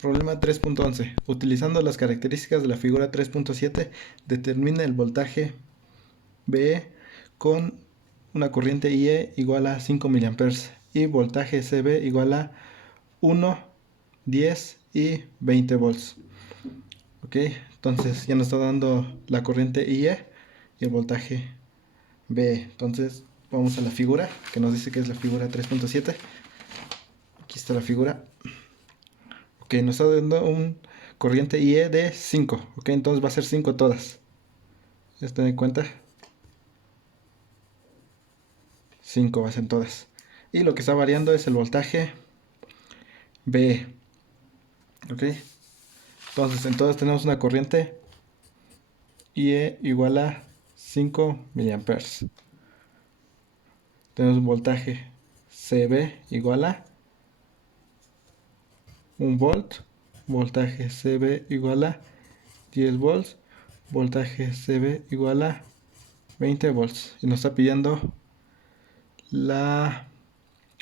Problema 3.11. Utilizando las características de la figura 3.7, determina el voltaje VE con una corriente IE igual a 5 mA y voltaje CB igual a 1, 10 y 20 volts. Ok, entonces ya nos está dando la corriente IE y el voltaje VE. Entonces vamos a la figura que nos dice que es la figura 3.7. Aquí está la figura. Ok, nos está dando un corriente IE de 5. Ok, entonces va a ser 5 todas. Ya estén en cuenta. 5 va a ser todas. Y lo que está variando es el voltaje VE. Ok, entonces en todas tenemos una corriente IE igual a 5 miliamperes. Tenemos un voltaje CB igual a 1 volt. Voltaje CB igual a 10 volts. Voltaje CB igual a 20 volts. Y nos está pidiendo la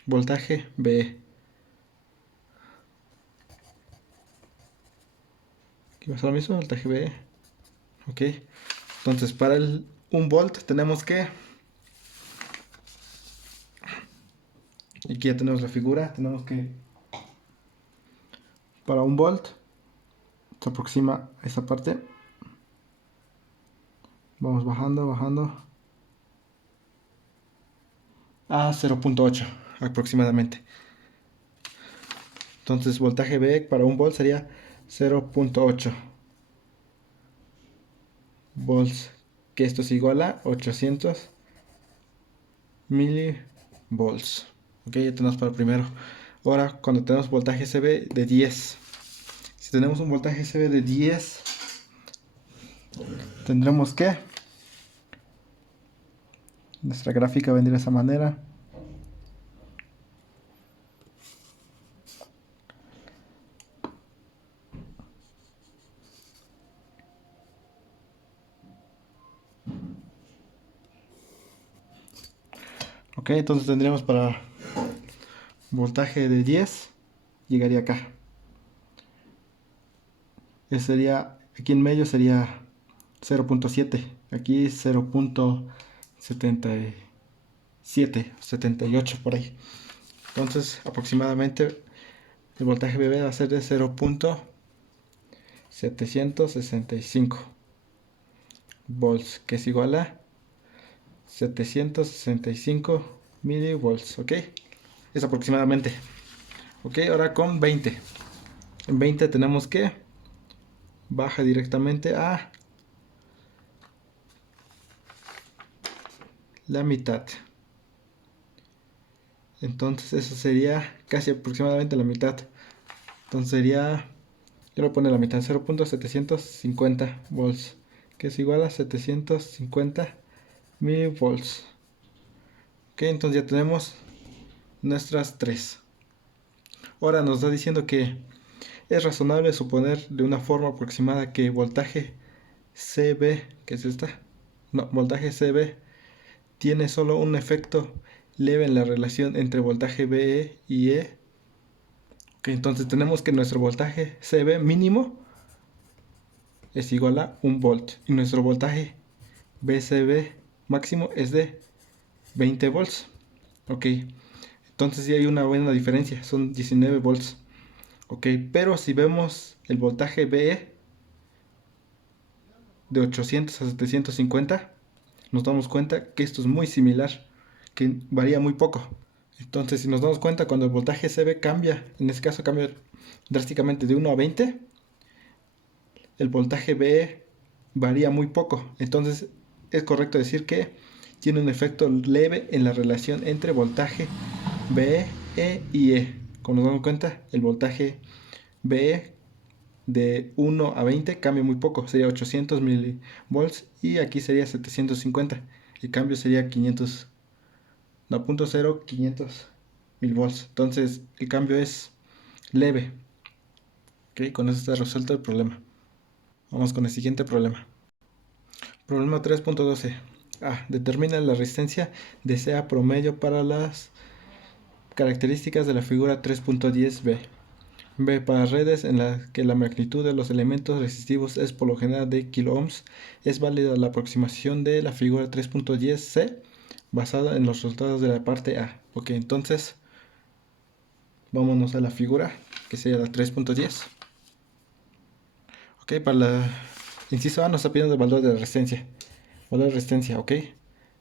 voltaje VE. Aquí va a ser lo mismo, voltaje VE. Ok. Entonces para el 1 volt tenemos que... Aquí ya tenemos la figura. Tenemos que... Para 1 volt se aproxima esa parte. Vamos bajando a 0.8 aproximadamente. Entonces voltaje VE para 1 volt sería 0.8 volts, que esto es igual a 800 milivolts. Ok, ya tenemos para el primero. Ahora cuando tenemos voltaje CB de 10, si tenemos un voltaje CB de 10, tendremos que... Nuestra gráfica vendría de esa manera. Ok, entonces tendríamos para voltaje de 10, llegaría acá. Ese sería, aquí en medio sería 0.7, aquí 0.77, 78 por ahí. Entonces aproximadamente el voltaje VB va a ser de 0.765 volts, que es igual a 765 milivolts. Ok, es aproximadamente. Ok, ahora con 20. En 20 tenemos que baja directamente a la mitad. Entonces eso sería casi aproximadamente la mitad. Entonces sería, yo lo pongo a la mitad, 0.750 volts, que es igual a 750 milivolts. Ok, entonces ya tenemos nuestras tres. Ahora nos está diciendo que es razonable suponer de una forma aproximada que voltaje CB, que es esta, no, voltaje CB tiene solo un efecto leve en la relación entre voltaje VE y E. Okay, entonces tenemos que nuestro voltaje CB mínimo es igual a 1 volt y nuestro voltaje VCB máximo es de 20 volts. Ok, entonces sí hay una buena diferencia, son 19 volts. Ok, pero si vemos el voltaje VE de 800 a 750, nos damos cuenta que esto es muy similar, que varía muy poco. Entonces, si nos damos cuenta, cuando el voltaje CB cambia, en este caso cambia drásticamente de 1 a 20, el voltaje VE varía muy poco. Entonces, es correcto decir que tiene un efecto leve en la relación entre voltaje VE y E. Como nos damos cuenta, el voltaje VE de 1 a 20 cambia muy poco, sería 800 milivolts y aquí sería 750. El cambio sería 500, no, 0.0, 500 milivolts. Entonces el cambio es leve. Ok, con eso está resuelto el problema. Vamos con el siguiente problema. Problema 3.12. Determina la resistencia de CA promedio para las características de la figura 3.10b. B. Para redes en las que la magnitud de los elementos resistivos es por lo general de kiloohms, es válida la aproximación de la figura 3.10c basada en los resultados de la parte A. Ok, entonces vámonos a la figura, que sería la 3.10. Ok, para la inciso A nos está pidiendo el valor de resistencia. Valor de resistencia, ok.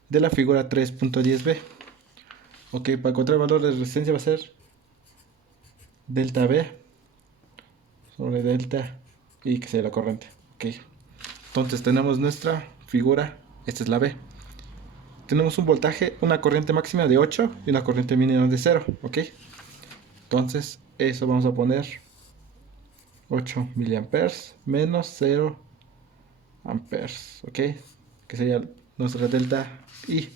De la figura 3.10b. Ok, para encontrar el valor de resistencia va a ser delta B sobre delta I, que sería la corriente. Ok, entonces tenemos nuestra figura, esta es la B. Tenemos un voltaje, una corriente máxima de 8 y una corriente mínima de 0, ok. Entonces eso vamos a poner 8 miliamperes menos 0 amperes, ok, que sería nuestra delta I,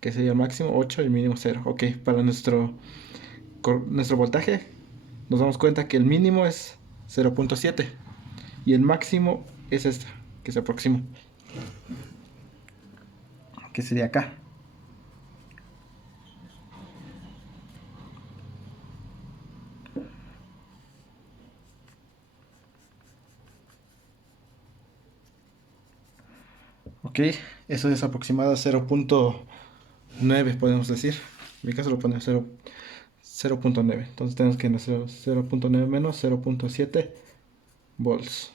que sería el máximo 8 y el mínimo 0, ok. Para nuestro voltaje nos damos cuenta que el mínimo es 0.7 y el máximo es esta, que se aproxima, que sería acá. Ok, eso es aproximado a 0.9, podemos decir. En mi caso lo pone 0.9. Entonces tenemos que hacer 0.9 menos 0.7 volts.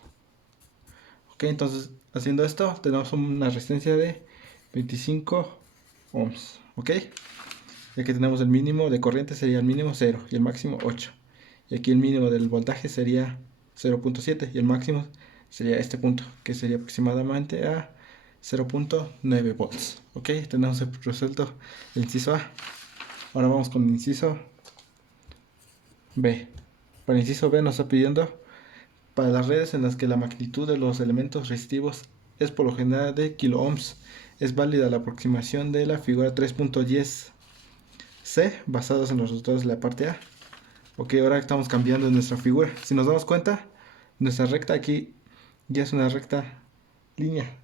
Ok, entonces haciendo esto tenemos una resistencia de 25 ohms. Ok, ya que tenemos el mínimo de corriente sería el mínimo 0 y el máximo 8. Y aquí el mínimo del voltaje sería 0.7 y el máximo sería este punto, que sería aproximadamente a 0.9 volts. Ok, tenemos resuelto el inciso A. Ahora vamos con el inciso B. Para el inciso B nos está pidiendo para las redes en las que la magnitud de los elementos resistivos es por lo general de kiloohms, es válida la aproximación de la figura 3.10c basados en los resultados de la parte A. Ok, ahora estamos cambiando nuestra figura. Si nos damos cuenta, nuestra recta aquí ya es una recta línea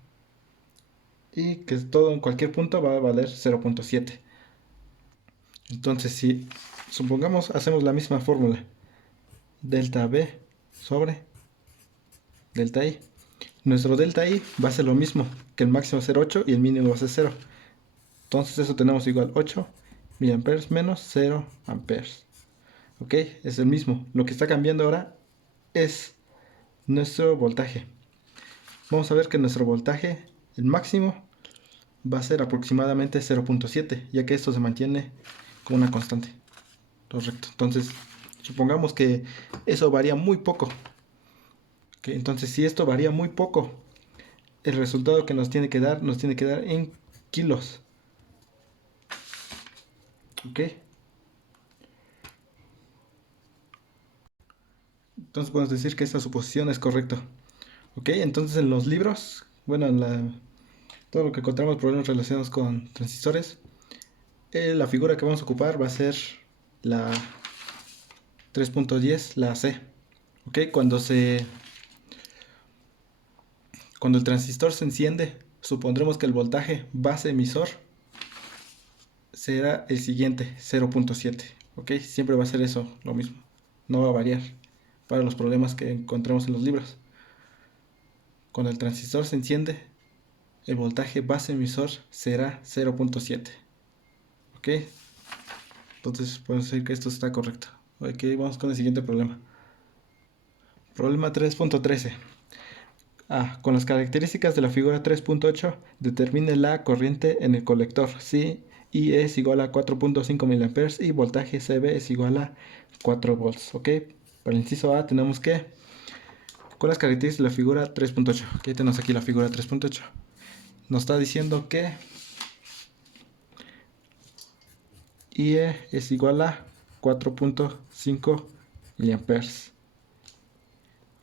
y que todo en cualquier punto va a valer 0.7. Entonces, si supongamos hacemos la misma fórmula, delta B sobre delta I, nuestro delta I va a ser lo mismo, que el máximo va a ser 8 y el mínimo va a ser 0. Entonces eso tenemos igual 8 miliamperes menos 0 amperes. Ok, es el mismo. Lo que está cambiando ahora es nuestro voltaje. Vamos a ver que nuestro voltaje, el máximo, va a ser aproximadamente 0.7, ya que esto se mantiene como una constante. Correcto. Entonces, supongamos que eso varía muy poco. Okay, entonces, si esto varía muy poco, el resultado que nos tiene que dar en kilos. Ok. Entonces podemos decir que esta suposición es correcta. Ok, entonces en los libros, bueno, todo lo que encontramos problemas relacionados con transistores, la figura que vamos a ocupar va a ser la 3.10, la C. Ok, cuando el transistor se enciende, supondremos que el voltaje base emisor será el siguiente, 0.7. Ok, siempre va a ser eso, lo mismo. No va a variar para los problemas que encontramos en los libros. Cuando el transistor se enciende, el voltaje base emisor será 0.7. Ok, entonces podemos decir que esto está correcto. Ok, vamos con el siguiente problema. Problema 3.13. Con las características de la figura 3.8, determine la corriente en el colector. Si I es igual a 4.5 mA y voltaje CB es igual a 4 volts. Ok, para el inciso A tenemos que, con las características de la figura 3.8. Ok, tenemos aquí la figura 3.8. Nos está diciendo que IE es igual a 4.5 miliamperes.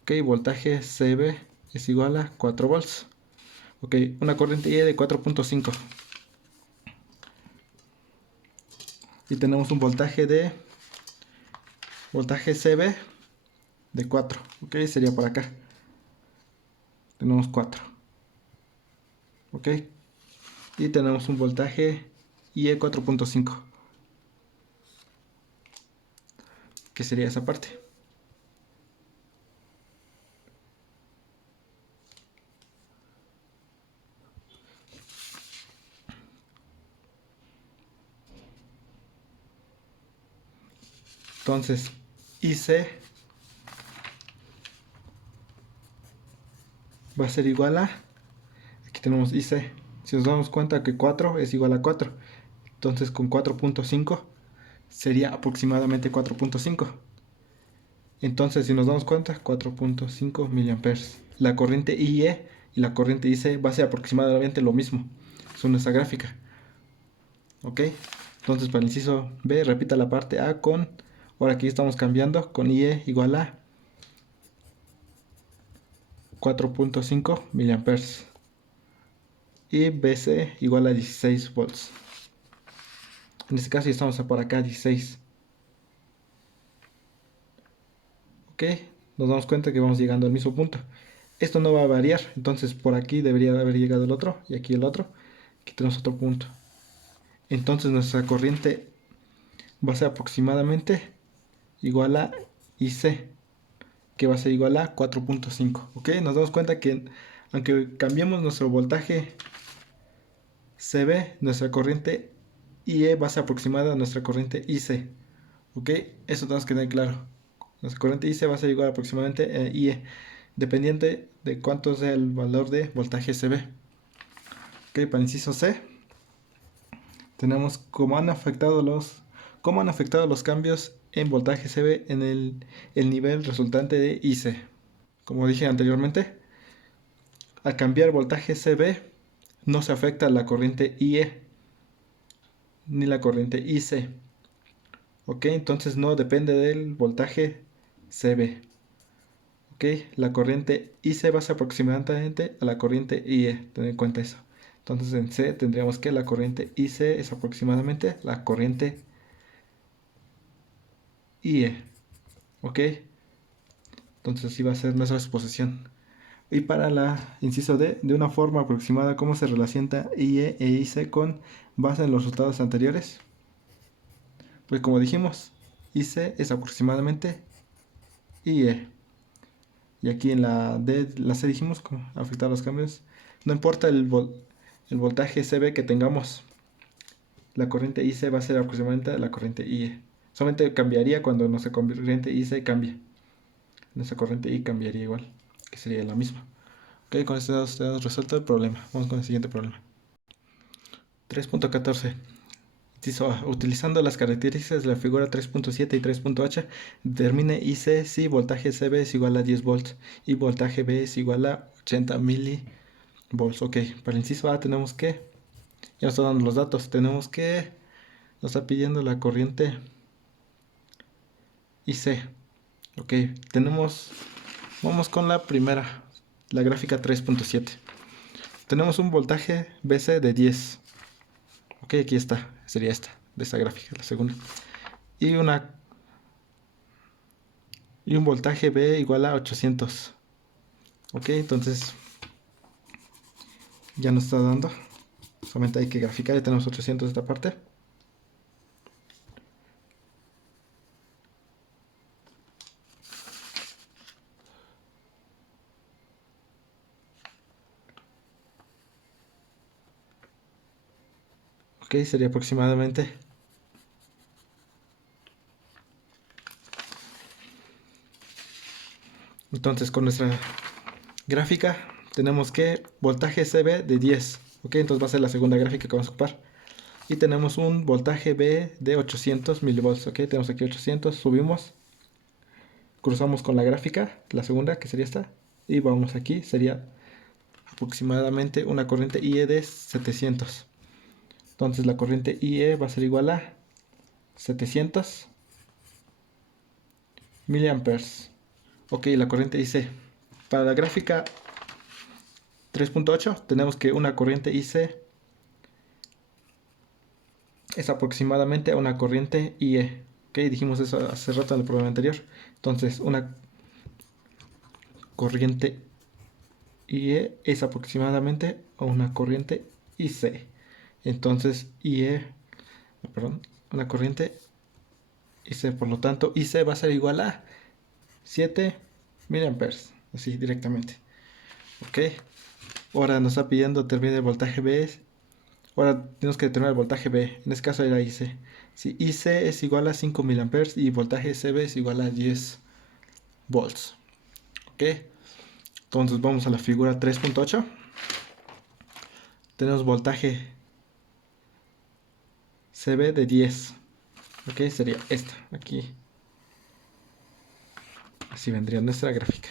Ok, voltaje CB es igual a 4 volts. Ok, una corriente IE de 4.5. Y tenemos un voltaje CB de 4. Ok, sería por acá. Tenemos 4. Ok. Y tenemos un voltaje IE 4.5. Que sería esa parte. Entonces, IC va a ser igual a, aquí tenemos IC, si nos damos cuenta que 4 es igual a 4, entonces con 4.5 sería aproximadamente 4.5. Entonces, si nos damos cuenta, 4.5 miliamperes. La corriente IE y la corriente IC va a ser aproximadamente lo mismo. Es nuestra gráfica. ¿Ok? Entonces, para el inciso B, repita la parte A con, ahora aquí estamos cambiando, con IE igual a 4.5 miliamperes. Y BC igual a 16 volts. En este caso ya estamos por acá 16. Ok, nos damos cuenta que vamos llegando al mismo punto. Esto no va a variar, entonces por aquí debería haber llegado el otro y aquí el otro. Aquí tenemos otro punto. Entonces nuestra corriente va a ser aproximadamente igual a IC, que va a ser igual a 4.5. Ok, nos damos cuenta que aunque cambiemos nuestro voltaje CB, nuestra corriente IE va a ser aproximada a nuestra corriente IC. Ok, eso tenemos que tener claro. Nuestra corriente IC va a ser igual aproximadamente a IE, dependiente de cuánto sea el valor de voltaje CB. Ok, para el inciso C, tenemos cómo han afectado los cambios en voltaje CB en el nivel resultante de IC. Como dije anteriormente, al cambiar voltaje CB no se afecta la corriente IE ni la corriente IC. Ok, entonces no depende del voltaje CB. Ok, la corriente IC va a ser aproximadamente a la corriente IE, ten en cuenta eso. Entonces en C tendríamos que la corriente IC es aproximadamente la corriente IE. Ok, entonces así va a ser nuestra exposición. Y para la inciso D, de una forma aproximada, ¿cómo se relaciona IE e IC con base en los resultados anteriores? Pues como dijimos, IC es aproximadamente IE. Y aquí en la D, la C dijimos, cómo afectar los cambios. No importa el voltaje CB que tengamos, la corriente IC va a ser aproximadamente la corriente IE. Solamente cambiaría cuando nuestra corriente IC cambia. Nuestra corriente I cambiaría igual, que sería la misma. Ok, con esto tenemos resuelto el problema. Vamos con el siguiente problema. 3.14. Utilizando las características de la figura 3.7 y 3.8, determine IC si voltaje CB es igual a 10 volts y voltaje B es igual a 80 milivolts. Ok, para el inciso A tenemos que, ya nos está dando los datos, nos está pidiendo la corriente IC. Ok, vamos con la primera, la gráfica 3.7. Tenemos un voltaje BC de 10. Ok, aquí está, sería esta, de esta gráfica, la segunda. Y un voltaje B igual a 800. Ok, entonces ya nos está dando. Solamente hay que graficar, ya tenemos 800 de esta parte. Ok, sería aproximadamente. Entonces con nuestra gráfica tenemos que voltaje CB de 10. Ok, entonces va a ser la segunda gráfica que vamos a ocupar. Y tenemos un voltaje B de 800 milivolts. Ok, tenemos aquí 800, subimos. Cruzamos con la gráfica, la segunda que sería esta. Y vamos aquí, sería aproximadamente una corriente IE de 700. Entonces la corriente IE va a ser igual a 700 miliamperes. Ok, la corriente IC. Para la gráfica 3.8 tenemos que una corriente IC es aproximadamente a una corriente IE. Ok, dijimos eso hace rato en el programa anterior. Entonces una corriente IE es aproximadamente a una corriente IC. Entonces una corriente IC, por lo tanto IC va a ser igual a 7 miliamperes, así directamente. Ok, ahora nos está pidiendo determinar el voltaje B. Ahora tenemos que determinar el voltaje B, en este caso era IC. si IC es igual a 5 miliamperes y voltaje CB es igual a 10 volts. Ok, entonces vamos a la figura 3.8. Tenemos voltaje CB de 10. Ok, sería esta, aquí. Así vendría nuestra gráfica.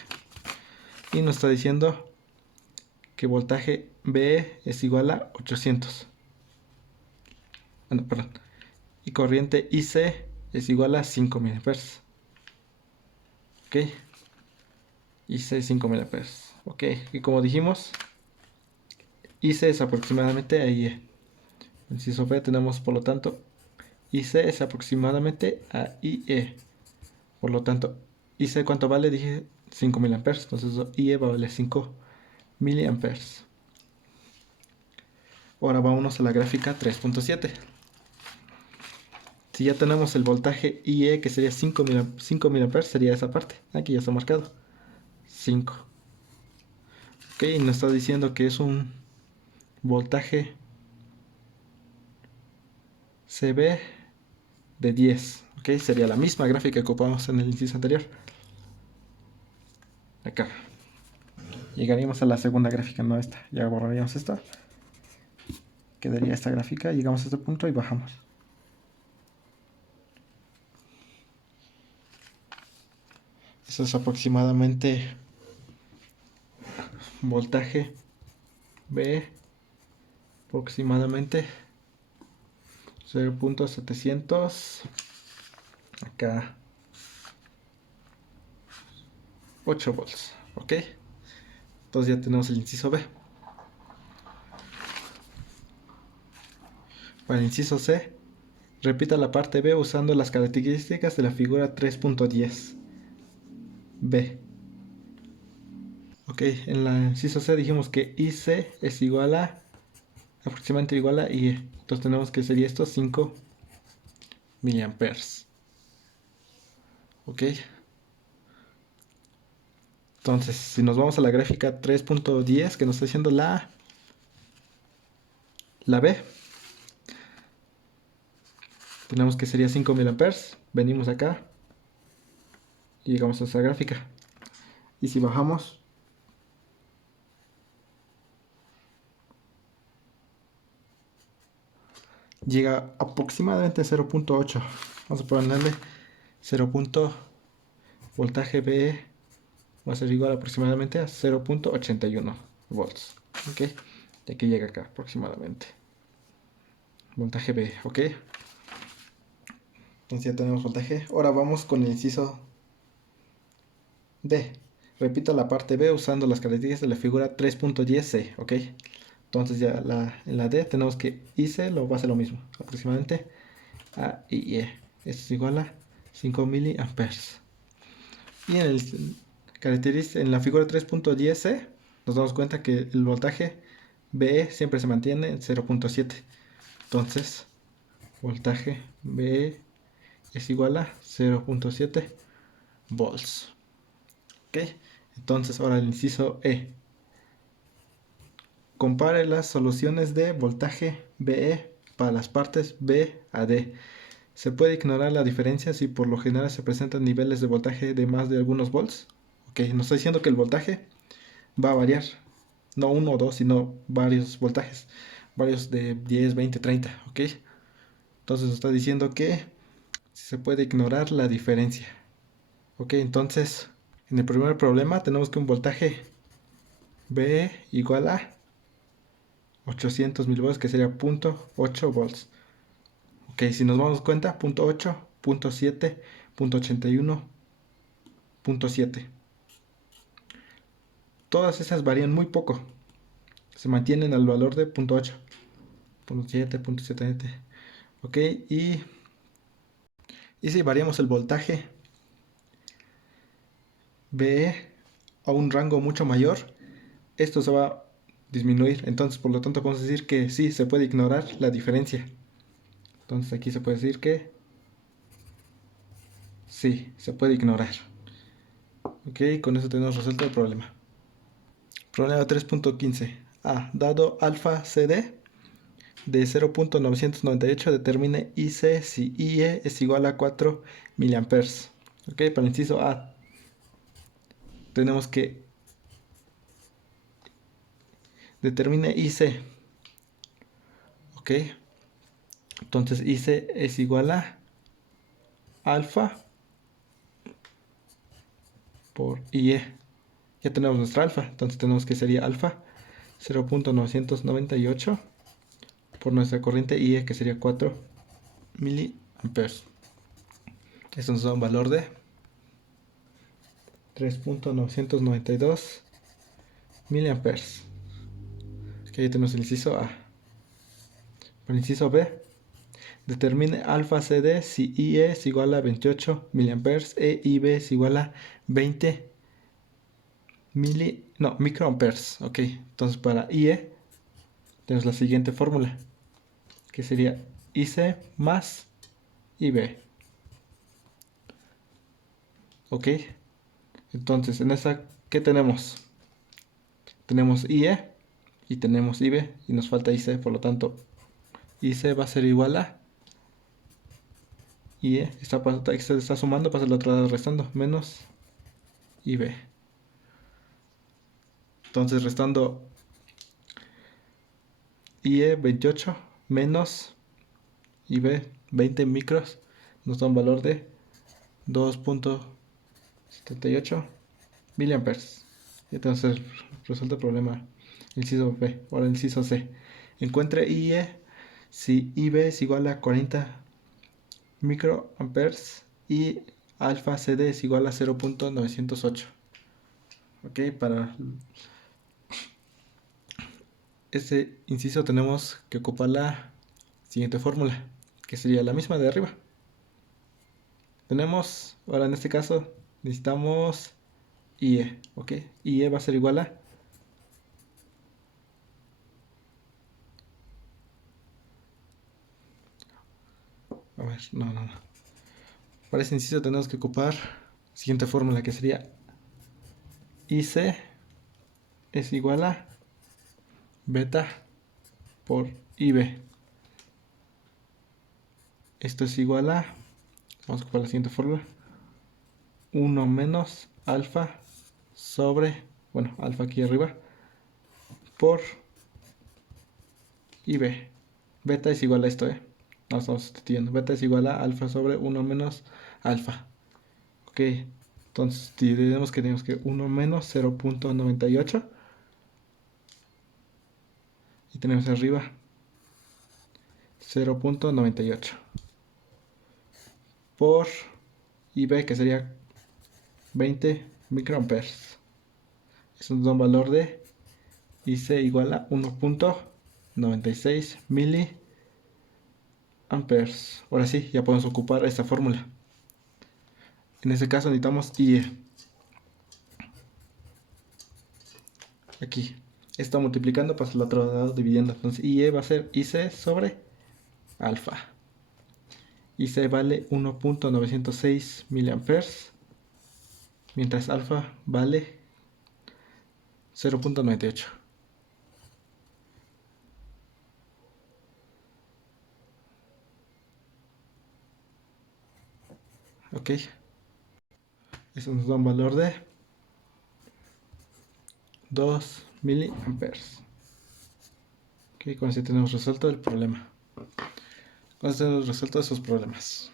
Y nos está diciendo que voltaje BE es igual a 800. No, perdón. Y corriente IC es igual a 5 miliamperes. Ok. IC 5 miliamperes. Ok. Y como dijimos, IC es aproximadamente a IE. Inciso B tenemos, por lo tanto, IC es aproximadamente a IE. Por lo tanto, IC cuánto vale, dije 5 miliamperes. Entonces IE va a valer 5 miliamperes. Ahora vámonos a la gráfica 3.7. Si ya tenemos el voltaje IE, que sería 5 miliamperes, sería esa parte. Aquí ya está marcado. 5. Ok, y nos está diciendo que es un voltaje CB de 10. Ok, sería la misma gráfica que ocupamos en el inciso anterior. Acá. Llegaríamos a la segunda gráfica, no esta. Ya borraríamos esta. Quedaría esta gráfica. Llegamos a este punto y bajamos. Eso es aproximadamente voltaje B, aproximadamente 0.700. Acá 8 volts. Ok, entonces ya tenemos el inciso B. Para el inciso C, repita la parte B usando las características de la figura 3.10 B. Ok, en la inciso C dijimos que IC es igual a aproximadamente igual a IE. Entonces tenemos que sería esto 5 miliamperes. Ok. Entonces, si nos vamos a la gráfica 3.10 que nos está diciendo la B, tenemos que sería 5 miliamperes. Venimos acá y llegamos a esta gráfica. Y si bajamos, llega aproximadamente a 0.8. Vamos a ponerle 0. Voltaje BE va a ser igual aproximadamente a 0.81 volts. Ok, de aquí llega acá aproximadamente. Voltaje B, ok. Entonces ya tenemos voltaje. Ahora vamos con el inciso D. Repito la parte B usando las características de la figura 3.10C, ok. Entonces ya en la D tenemos que IC lo va a ser lo mismo, aproximadamente a IE. Esto es igual a 5 miliamperes. Y en la figura 3.10C nos damos cuenta que el voltaje BE siempre se mantiene en 0.7. Entonces, voltaje BE es igual a 0.7 volts. ¿Ok? Entonces, ahora el inciso E. Compare las soluciones de voltaje BE para las partes B a D. Se puede ignorar la diferencia si por lo general se presentan niveles de voltaje de más de algunos volts. Ok, nos está diciendo que el voltaje va a variar. No uno o dos, sino varios voltajes. Varios de 10, 20, 30. Ok. Entonces nos está diciendo que se puede ignorar la diferencia. Ok, entonces en el primer problema tenemos que un voltaje B igual a 800 milivolts, que sería 0.8 volts. Ok, si nos damos cuenta, 0.8, 0.7, 0.81, 0.7. Todas esas varían muy poco. Se mantienen al valor de 0.8, 0.7, 0.7. Ok, y si variamos el voltaje BE a un rango mucho mayor, esto se va a disminuir. Entonces, por lo tanto, podemos decir que sí, se puede ignorar la diferencia. Entonces aquí se puede decir que sí, se puede ignorar. Ok, con eso tenemos resuelto el problema. Problema 3.15. A. Dado alfa CD, de 0.998 determine IC si IE es igual a 4 miliamperes. Ok, para el inciso A tenemos que determine IC. Ok, entonces IC es igual a alfa por IE. Ya tenemos nuestra alfa, entonces tenemos que sería alfa 0.998 por nuestra corriente IE, que sería 4 miliamperes. Esto nos da un valor de 3.992 miliamperes. Aquí ya tenemos el inciso A. Para el inciso B, determine alfa CD si IE es igual a 28 miliamperes e IB es igual a 20 microamperes. Ok, entonces para IE tenemos la siguiente fórmula, que sería IC más IB. Ok, entonces en esta, ¿qué tenemos? Tenemos IE y tenemos IB y nos falta IC, por lo tanto IC va a ser igual a IE, está sumando, pasa al otro lado restando, menos IB. Entonces restando IE 28 menos IB 20 micros nos da un valor de 2.78 miliamperes. Entonces resuelve el problema. Inciso B. Ahora el inciso C. Encuentre IE si IB es igual a 40 microamperes y alfa CD es igual a 0.908. Ok, para este inciso tenemos que ocupar la siguiente fórmula, que sería la misma de arriba. Tenemos, ahora en este caso, necesitamos IE, ok. IE va a ser igual a ver, no. Para este inciso tenemos que ocupar la siguiente fórmula, que sería IC es igual a beta por IB. Esto es igual a, vamos a ocupar la siguiente fórmula, 1 menos alfa sobre, bueno, alfa aquí arriba, por IB. Beta es igual a esto, no estamos sustituyendo. Beta es igual a alfa sobre 1 menos alfa. Ok, entonces diremos que tenemos que 1 menos 0.98 y tenemos arriba 0.98 por IB, que sería 20 microamperes. Eso nos da un valor de IC igual a 1.96 miliamperes. Ahora sí, ya podemos ocupar esta fórmula. En este caso necesitamos IE. Aquí está multiplicando, pasa al otro lado dividiendo. Entonces IE va a ser IC sobre alfa. IC vale 1.906 miliamperes, mientras alfa vale 0.98. Ok, eso nos da un valor de 2 miliamperes. Ok, con eso tenemos resuelto el problema. Con eso tenemos resuelto esos problemas.